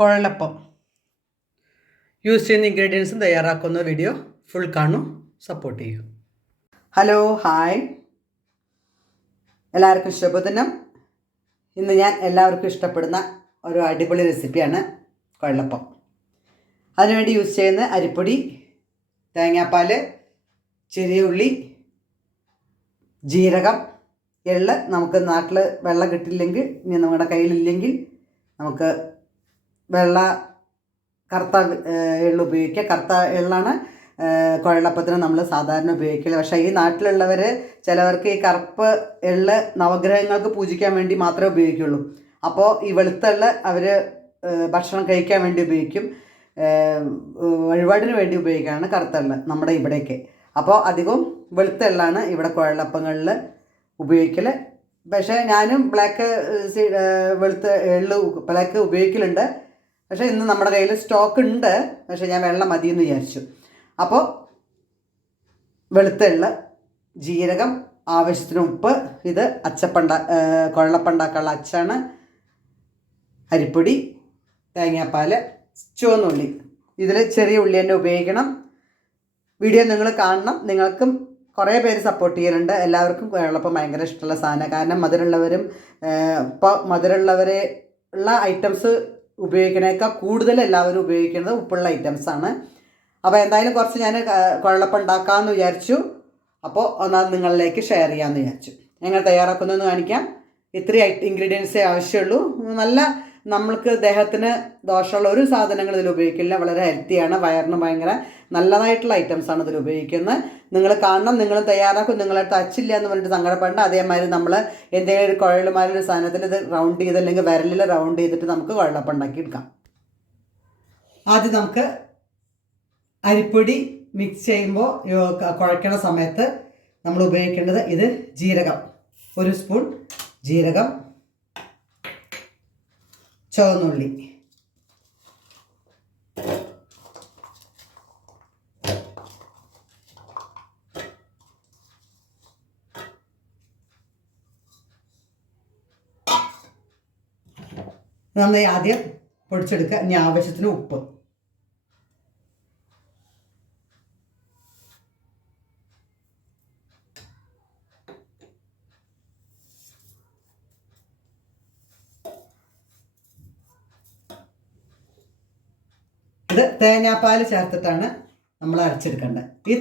കുഴലപ്പം use ചെയ്യുന്ന ഇൻഗ്രീഡിയൻസും തയ്യാറാക്കുന്ന വീഡിയോ ഫുൾ കാണും, സപ്പോർട്ട് ചെയ്യൂ. ഹലോ, ഹായ്, എല്ലാവർക്കും ശുഭദിനം. ഇന്ന് ഞാൻ എല്ലാവർക്കും ഇഷ്ടപ്പെടുന്ന ഒരു അടിപൊളി റെസിപ്പിയാണ് കുഴലപ്പം. അതിനുവേണ്ടി യൂസ് ചെയ്യുന്ന അരിപ്പൊടി, തേങ്ങാപ്പാൽ, ചെറിയ ഉള്ളി, ജീരകം, എള്ള്. നമുക്ക് നാട്ടിൽ വെള്ളം കിട്ടില്ലെങ്കിൽ, ഇനി നമ്മുടെ കയ്യിലില്ലെങ്കിൽ നമുക്ക് കറുത്ത എള്ള് ഉപയോഗിക്കുക. കറുത്ത എള്ളാണ് കുഴലപ്പത്തിന് നമ്മൾ സാധാരണ ഉപയോഗിക്കില്ല. പക്ഷേ ഈ നാട്ടിലുള്ളവർ ചിലവർക്ക് ഈ കറുപ്പ് എള്ള് നവഗ്രഹങ്ങൾക്ക് പൂജിക്കാൻ വേണ്ടി മാത്രമേ ഉപയോഗിക്കുള്ളൂ. അപ്പോൾ ഈ വെളുത്ത എള്ള് അവർ ഭക്ഷണം കഴിക്കാൻ വേണ്ടി ഉപയോഗിക്കും, വഴിപാടിന് വേണ്ടി ഉപയോഗിക്കുകയാണ് കറുത്ത എള്ള് നമ്മുടെ ഇവിടേക്ക്. അപ്പോൾ അധികവും വെളുത്ത എള്ളാണ് ഇവിടെ കുഴലപ്പങ്ങളിൽ ഉപയോഗിക്കൽ. പക്ഷേ ഞാനും വെളുത്ത എള്ള് ബ്ലാക്ക് ഉപയോഗിക്കലുണ്ട്. പക്ഷേ ഇന്ന് നമ്മുടെ കയ്യിൽ സ്റ്റോക്ക് ഉണ്ട്, പക്ഷേ ഞാൻ വെള്ളം മതിയെന്ന് വിചാരിച്ചു. അപ്പോൾ വെളുത്ത എള്ള്, ജീരകം, ആവശ്യത്തിന് ഉപ്പ്. ഇത് കുഴലപ്പണ്ടാക്കാനുള്ള അച്ചാണ്. അരിപ്പൊടി, തേങ്ങാപ്പാൽ, ചുവന്നുള്ളി. ഇതിൽ ചെറിയ ഉള്ളി തന്നെ ഉപയോഗിക്കണം. വീഡിയോ നിങ്ങൾ കാണണം. നിങ്ങൾക്കും കുറേ പേര് സപ്പോർട്ട് ചെയ്യലുണ്ട്. എല്ലാവർക്കും കുഴലപ്പം ഭയങ്കര ഇഷ്ടമുള്ള സാധനം. കാരണം ഇപ്പോൾ മധുരമുള്ളവരെ ഉള്ള ഐറ്റംസ് ഉപയോഗിക്കണേക്കാൾ കൂടുതൽ എല്ലാവരും ഉപയോഗിക്കുന്നത് ഉപ്പുള്ള ഐറ്റംസാണ്. അപ്പോൾ എന്തായാലും കുറച്ച് ഞാൻ കുഴലപ്പം ഉണ്ടാക്കാമെന്ന് വിചാരിച്ചു. അപ്പോൾ ഒന്നാമത് നിങ്ങളിലേക്ക് ഷെയർ ചെയ്യാമെന്ന് വിചാരിച്ചു. എങ്ങനെ തയ്യാറാക്കുന്നതെന്ന് കാണിക്കാം. ഇത്രയും ഇൻഗ്രീഡിയൻസേ ആവശ്യമുള്ളൂ. നമ്മൾക്ക് ദേഹത്തിന് ദോഷമുള്ള ഒരു സാധനങ്ങൾ ഇതിൽ ഉപയോഗിക്കില്ല. വളരെ ഹെൽത്തിയാണ്, വയറിന് ഭയങ്കര നല്ലതായിട്ടുള്ള ഐറ്റംസാണ് ഇതിൽ ഉപയോഗിക്കുന്നത്. നിങ്ങൾ കാണണം, നിങ്ങൾ തയ്യാറാക്കും. നിങ്ങളടുത്ത് അച്ചില്ല എന്ന് പറഞ്ഞിട്ട് സങ്കടപ്പെടേണ്ട. അതേമാതിരി നമ്മൾ എന്തെങ്കിലും ഒരു കുഴലുമാരൊരു സാധനത്തിൽ ഇത് റൗണ്ട് ചെയ്ത് അല്ലെങ്കിൽ വിരലിൽ റൗണ്ട് ചെയ്തിട്ട് നമുക്ക് കുഴലപ്പം ഉണ്ടാക്കിയെടുക്കാം. ആദ്യം നമുക്ക് അരിപ്പൊടി മിക്സ് ചെയ്യുമ്പോൾ കുഴയ്ക്കണ സമയത്ത് നമ്മൾ ഉപയോഗിക്കേണ്ടത് ഇത് ജീരകം, 1 സ്പൂൺ ജീരകം, ചുവന്നുള്ളി, നന്നായി ആദ്യം പൊടിച്ചെടുക്കുക. ഇനി ആവശ്യത്തിന് ഉപ്പ്. ഇത് തേങ്ങാപ്പാൽ ചേർത്തിട്ടാണ് നമ്മൾ അരച്ചെടുക്കേണ്ടത്.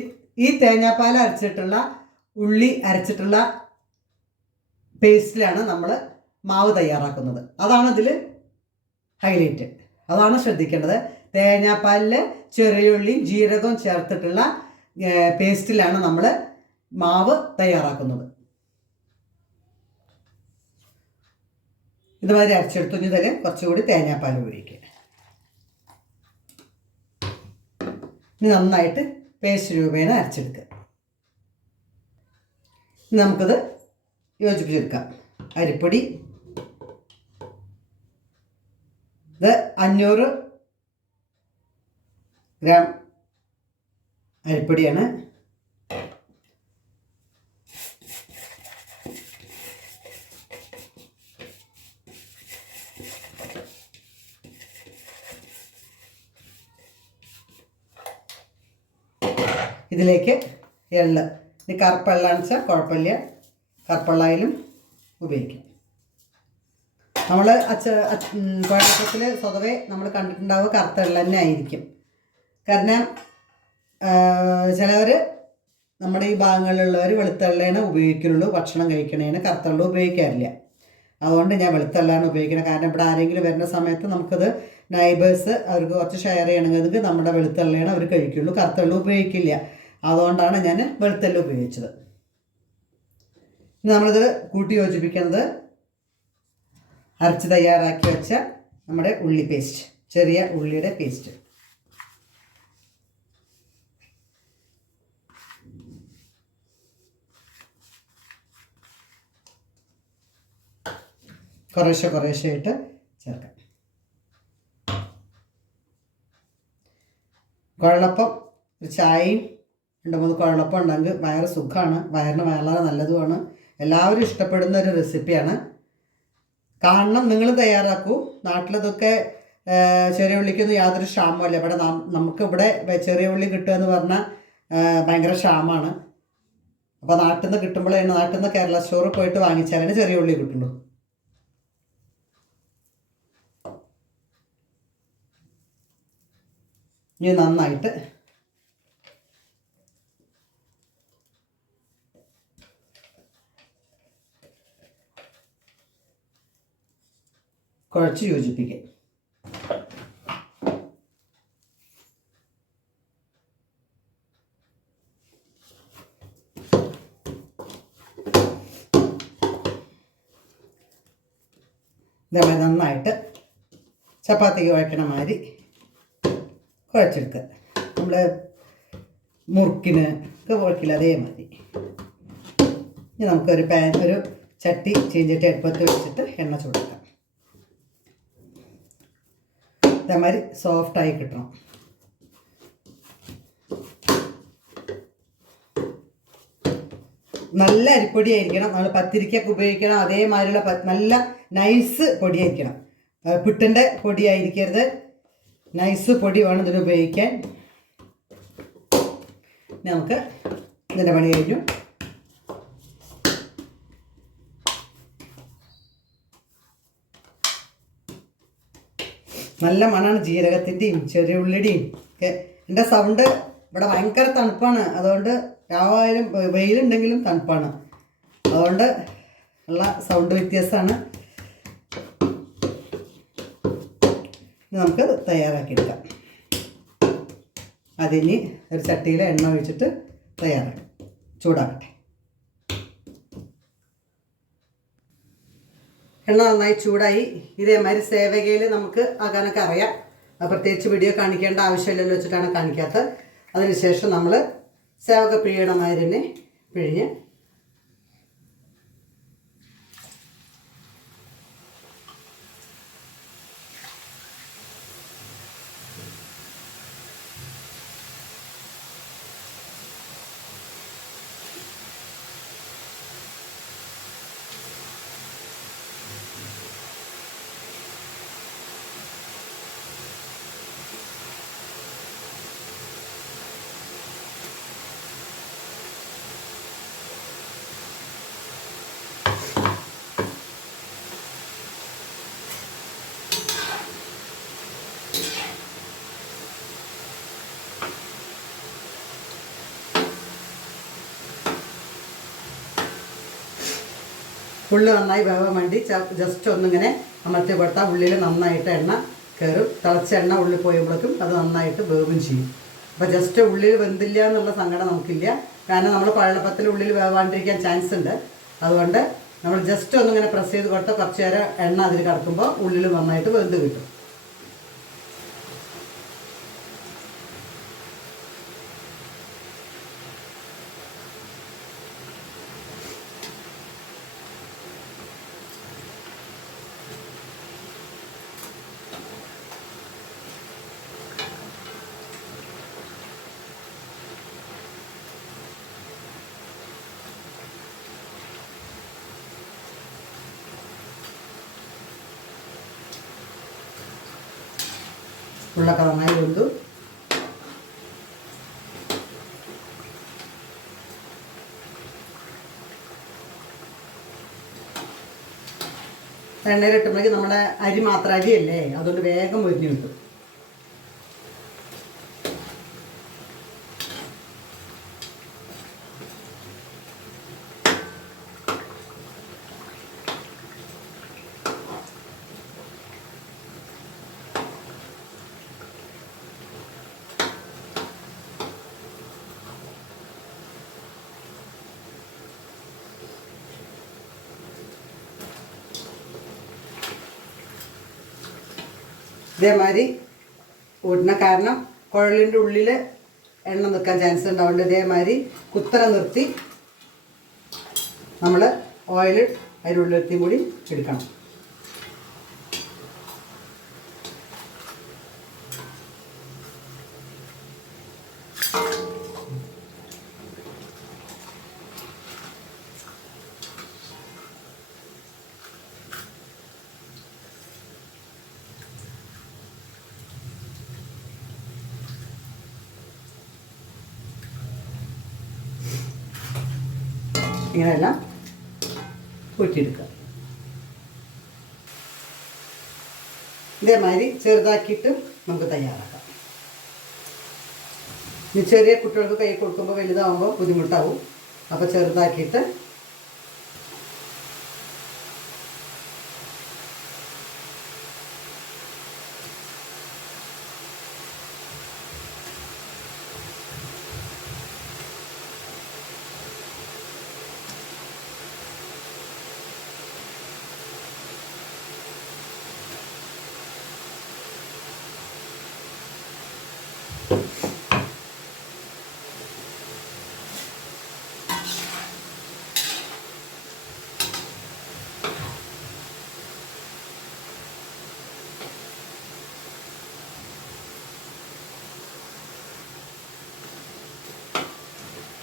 ഈ തേങ്ങാപ്പാൽ അരച്ചിട്ടുള്ള ഉള്ളി അരച്ചിട്ടുള്ള പേസ്റ്റിലാണ് നമ്മൾ മാവ് തയ്യാറാക്കുന്നത്. അതാണ് ഇതിൽ ഹൈലൈറ്റ്. അതാണ് ശ്രദ്ധിക്കേണ്ടത്. തേങ്ങാപ്പാലിൽ ചെറിയുള്ളിയും ജീരകവും ചേർത്തിട്ടുള്ള പേസ്റ്റിലാണ് നമ്മൾ മാവ് തയ്യാറാക്കുന്നത്. ഇതുമാതിരി അരച്ചെടുത്തു. ഇതിൽ കുറച്ചുകൂടി തേങ്ങാപ്പാൽ ഉപയോഗിക്കുക. ഇനി നന്നായിട്ട് പേസ്റ്റ് രൂപേണ അരച്ചെടുക്കുക. ഇനി നമുക്കത് യോജിപ്പിച്ചെടുക്കാം. അരിപ്പൊടി ഇത് 500 ഗ്രാം അരിപ്പൊടിയാണ്. ഇതിലേക്ക് എള്ള്. ഈ കറുപ്പെള്ളാണെന്ന് വെച്ചാൽ കുഴപ്പമില്ല, കറുപ്പെള്ളായാലും ഉപയോഗിക്കാം. നമ്മൾ കുഴലപ്പത്തിൽ സ്വതവേ നമ്മൾ കണ്ടിട്ടുണ്ടാവുക കറുത്ത എള്ള തന്നെ ആയിരിക്കും. കാരണം ചിലവർ നമ്മുടെ ഈ ഭാഗങ്ങളിലുള്ളവർ വെളുത്തെള്ളയാണ് ഉപയോഗിക്കുള്ളൂ. ഭക്ഷണം കഴിക്കണേന് കറുത്തെള്ള ഉപയോഗിക്കാറില്ല. അതുകൊണ്ട് ഞാൻ വെളുത്തെള്ളയാണ് ഉപയോഗിക്കുന്നത്. കാരണം ഇവിടെ ആരെങ്കിലും വരുന്ന സമയത്ത് നമുക്കത് നൈബേഴ്സ് അവർക്ക് കുറച്ച് ഷെയർ ചെയ്യണമെങ്കിൽ നമ്മുടെ വെളുത്തെള്ളയാണ് അവർ കഴിക്കുള്ളൂ, കറുത്തെള്ള ഉപയോഗിക്കില്ല. അതുകൊണ്ടാണ് ഞാൻ വെളുത്തെള്ള ഉപയോഗിച്ചത്. നമ്മളിത് കൂട്ടി യോജിപ്പിക്കുന്നത് അരച്ച് തയ്യാറാക്കി വെച്ച നമ്മുടെ ഉള്ളി പേസ്റ്റ്, ചെറിയ ഉള്ളിയുടെ പേസ്റ്റ്. കുറേശ്ശെയായിട്ട് ചേർക്കാം. കുഴലപ്പം ഒരു ചായയും 2-3 കുഴലപ്പം ഉണ്ടെങ്കിൽ വയറ് സുഖമാണ്, വയറിന് വളരെ നല്ലതുമാണ്. എല്ലാവരും ഇഷ്ടപ്പെടുന്ന ഒരു റെസിപ്പിയാണ്. കാണണം, നിങ്ങൾ തയ്യാറാക്കൂ. നാട്ടിലതൊക്കെ ചെറിയ ഉള്ളിക്കൊന്നും യാതൊരു ക്ഷാമമല്ല. ഇവിടെ നമുക്കിവിടെ ചെറിയ ഉള്ളി കിട്ടുക എന്ന് പറഞ്ഞാൽ ഭയങ്കര ക്ഷാമമാണ്. അപ്പോൾ നാട്ടിൽ നിന്ന് കിട്ടുമ്പോഴാണ്, നാട്ടിൽ നിന്ന് കേരള സ്റ്റോറിൽ പോയിട്ട് വാങ്ങിച്ചാലാണ് ചെറിയ ഉള്ളി കിട്ടുള്ളൂ. ഇനി നന്നായിട്ട് കുഴച്ച് യോജിപ്പിക്കുക. ഇതേപോലെ നന്നായിട്ട് ചപ്പാത്തിക്ക് കുഴക്കണ മാതിരി കുഴച്ചെടുക്കുക. നമ്മൾ മുറുക്കിന് ഒക്കെ കുഴക്കില്ല അതേമാതിരി. ഇനി നമുക്കൊരു ഒരു ചട്ടി ചീഞ്ചട്ടി അടുപ്പത്ത് വെച്ചിട്ട് എണ്ണ ചൂടാക്കാം. ഇതേമാതിരി സോഫ്റ്റായി കിട്ടണം. നല്ല അരിപ്പൊടി ആയിരിക്കണം. നമ്മൾ പത്തിരിക്കൊക്കെ ഉപയോഗിക്കണം അതേമാതിരിയുള്ള നല്ല നൈസ് പൊടിയായിരിക്കണം. പുട്ടിൻ്റെ പൊടിയായിരിക്കരുത്, നൈസ് പൊടി വേണം ഇതിന് ഉപയോഗിക്കാൻ. നമുക്ക് ഇതിൻ്റെ പണി കഴിഞ്ഞു. നല്ല മണമാണ് ജീരകത്തിൻ്റെയും ചെറിയ ഉള്ളിയുടെയും ഒക്കെ. എൻ്റെ സൗണ്ട് ഇവിടെ ഭയങ്കര തണുപ്പാണ്, അതുകൊണ്ട് രാവിലെ വെയിലുണ്ടെങ്കിലും തണുപ്പാണ്, അതുകൊണ്ട് ഉള്ള സൗണ്ട് വ്യത്യാസമാണ്. നമുക്ക് തയ്യാറാക്കിയെടുക്കാം. അതിന് ഒരു ചട്ടിയിൽ എണ്ണ ഒഴിച്ചിട്ട് തയ്യാറാക്കാം, ചൂടാക്കട്ടെ. എണ്ണ നന്നായി ചൂടായി. ഇതേമാതിരി സേവകയിൽ നമുക്ക് ആകാനൊക്കെ അറിയാം, പ്രത്യേകിച്ച് വീഡിയോ കാണിക്കേണ്ട ആവശ്യമില്ലല്ലോ വെച്ചിട്ടാണ് കാണിക്കാത്തത്. അതിനുശേഷം നമ്മൾ സേവക പിഴിയണ മാതിരി തന്നെ പിഴിഞ്ഞ് ഉള്ളി നന്നായി വേവാൻ വേണ്ടി ജസ്റ്റ് ഒന്നിങ്ങനെ അമർത്തി കൊടുത്താൽ ഉള്ളിൽ നന്നായിട്ട് എണ്ണ കയറും. തിളച്ച എണ്ണ ഉള്ളിൽ പോയപ്പോഴേക്കും അത് നന്നായിട്ട് വേവും ചെയ്യും. അപ്പോൾ ജസ്റ്റ് ഉള്ളിൽ വെന്തില്ല എന്നുള്ള സങ്കടം നമുക്കില്ല, കാരണം നമ്മൾ പഴയപ്പത്തിൽ ഉള്ളിൽ വേവാണ്ടിരിക്കാൻ ചാൻസ് ഉണ്ട്. അതുകൊണ്ട് നമ്മൾ ജസ്റ്റ് ഒന്നിങ്ങനെ പ്രസ് ചെയ്ത് കൊടുത്താൽ കുറച്ച് നേരം എണ്ണ അതിൽ കിടക്കുമ്പോൾ ഉള്ളിൽ നന്നായിട്ട് വെന്ത് കിട്ടും. ഉള്ളൊക്കെ നന്നായി വെന്തു. എണ്ണയിലിട്ടുമ്പോഴേക്ക് നമ്മുടെ അരി മാത്രം അരിയല്ലേ, അതുകൊണ്ട് വേഗം പൊരിഞ്ഞു കിട്ടും. ഇതേമാതിരി ഊടുന്ന കാരണം കുഴലിൻ്റെ ഉള്ളിൽ എണ്ണ നിൽക്കാൻ ചാൻസ് ഉണ്ടാവുന്നുണ്ട്. ഇതേമാതിരി കുത്തനെ നിർത്തി നമ്മൾ ഓയിൽ അതിനുള്ളിലെത്തിയും കൂടി എടുക്കണം. ഇങ്ങനെയെല്ലാം ഊറ്റിയെടുക്കുക. ഇതേമാതിരി ചെറുതാക്കിയിട്ട് നമുക്ക് തയ്യാറാക്കാം. ഇനി ചെറിയ കുട്ടികൾക്ക് കൈ കൊടുക്കുമ്പോൾ വലുതാകുമ്പോൾ ബുദ്ധിമുട്ടാവും. അപ്പോൾ ചെറുതാക്കിയിട്ട്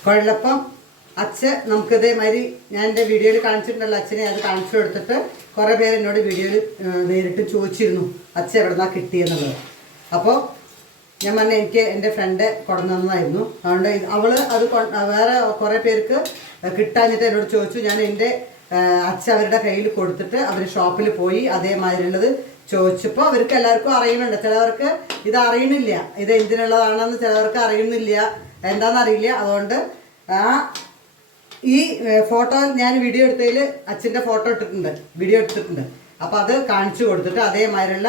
കുഴലപ്പം നമുക്ക് ഇതേമാതിരി ഞാൻ എൻ്റെ വീഡിയോയിൽ കാണിച്ചിട്ടുണ്ടല്ലോ. അച്ഛനെ അത് കാണിച്ചു കൊടുത്തിട്ട് കുറേ പേര് എന്നോട് വീഡിയോയിൽ നേരിട്ട് ചോദിച്ചിരുന്നു എവിടെ നിന്നാണ് കിട്ടിയെന്നുള്ളത്. അപ്പോൾ ഞാൻ പറഞ്ഞ എനിക്ക് എൻ്റെ ഫ്രണ്ട് കൊണ്ടുവന്നതായിരുന്നു. അതുകൊണ്ട് അവൾ അത് വേറെ കുറേ പേർക്ക് കിട്ടാഞ്ഞിട്ട് എന്നോട് ചോദിച്ചു. ഞാൻ എൻ്റെ അവരുടെ കയ്യിൽ കൊടുത്തിട്ട് അവർ ഷോപ്പിൽ പോയി അതേമാതിരിയുള്ളത് ചോദിച്ചപ്പോൾ അവർക്ക് എല്ലാവർക്കും അറിയുന്നുണ്ട്. ചിലവർക്ക് ഇത് അറിയണില്ല, ഇത് എന്തിനുള്ളതാണെന്ന് ചിലവർക്ക് അറിയുന്നില്ല, എന്താണെന്നറിയില്ല. അതുകൊണ്ട് ഈ ഫോട്ടോ ഞാൻ വീഡിയോ എടുത്തതിൽ അച്ഛൻ്റെ ഫോട്ടോ വീഡിയോ എടുത്തിട്ടുണ്ട്. അപ്പോൾ അത് കാണിച്ചു കൊടുത്തിട്ട് അതേമാതിരിയുള്ള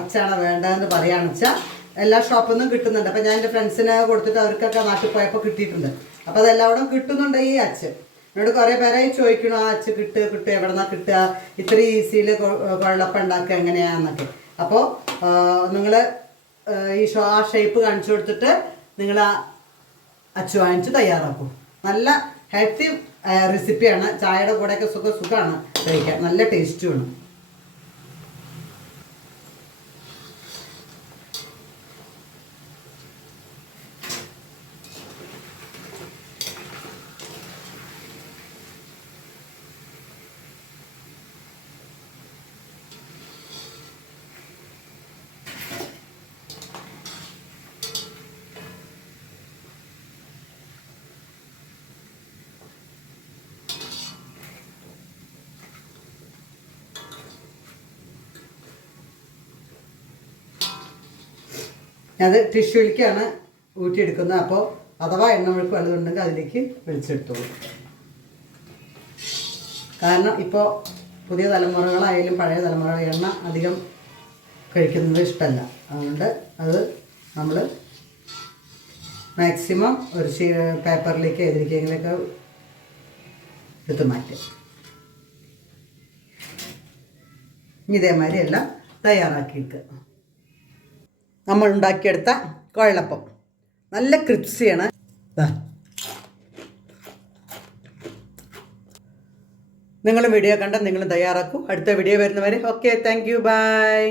അച്ഛനാണ് വേണ്ടതെന്ന് പറയുകയാണെന്ന് വെച്ചാൽ എല്ലാ ഷോപ്പിൽ നിന്നും കിട്ടുന്നുണ്ട്. അപ്പോൾ ഞാൻ എൻ്റെ ഫ്രണ്ട്സിനെ കൊടുത്തിട്ട് അവർക്കൊക്കെ നാട്ടിൽ പോയപ്പോൾ കിട്ടിയിട്ടുണ്ട്. അപ്പോൾ അതെല്ലാവരും കിട്ടുന്നുണ്ട്. ഈ അച്ഛൻ എന്നോട് കുറേ പേരായി ചോദിക്കണു, ആ അച്ഛൻ കിട്ടുക എവിടെ നിന്നാണ് കിട്ടുക, ഇത്ര ഈസിയിൽ കുഴലപ്പം ഉണ്ടാക്കുക എങ്ങനെയാണെന്നൊക്കെ. അപ്പോൾ നിങ്ങൾ ആ ഷേപ്പ് കാണിച്ചു കൊടുത്തിട്ട് നിങ്ങൾ അച്ചു വാങ്ങിച്ച് തയ്യാറാക്കും. നല്ല ഹെൽത്തി റെസിപ്പിയാണ്. ചായയുടെ കൂടെയൊക്കെ സുഖമാണ് കഴിക്കാൻ, നല്ല ടേസ്റ്റുമാണ്. അത് ടിഷ്യൂലിക്കാണ് ഊറ്റിയെടുക്കുന്നത്. അപ്പോൾ അഥവാ എണ്ണ ഒഴുക്ക് വല്ലതുണ്ടെങ്കിൽ അതിലേക്ക് വെളിച്ചെടുത്തോളൂ. കാരണം ഇപ്പോൾ പുതിയ തലമുറകളായാലും പഴയ തലമുറ എണ്ണ അധികം കഴിക്കുന്നത് ഇഷ്ടമല്ല. അതുകൊണ്ട് അത് നമ്മൾ മാക്സിമം ഒരു പേപ്പറിലേക്ക് എതിരിക്കെങ്കിലൊക്കെ എടുത്ത് മാറ്റും. ഇതേമാതിരി എല്ലാം തയ്യാറാക്കിയിട്ട് നമ്മൾ ഉണ്ടാക്കിയെടുത്ത കുഴലപ്പം നല്ല ക്രിപ്സിയാണ്. നിങ്ങൾ വീഡിയോ കണ്ടാൽ നിങ്ങൾ തയ്യാറാക്കൂ. അടുത്ത വീഡിയോ വരുന്നവരെ ഓക്കെ, താങ്ക് യു, ബൈ.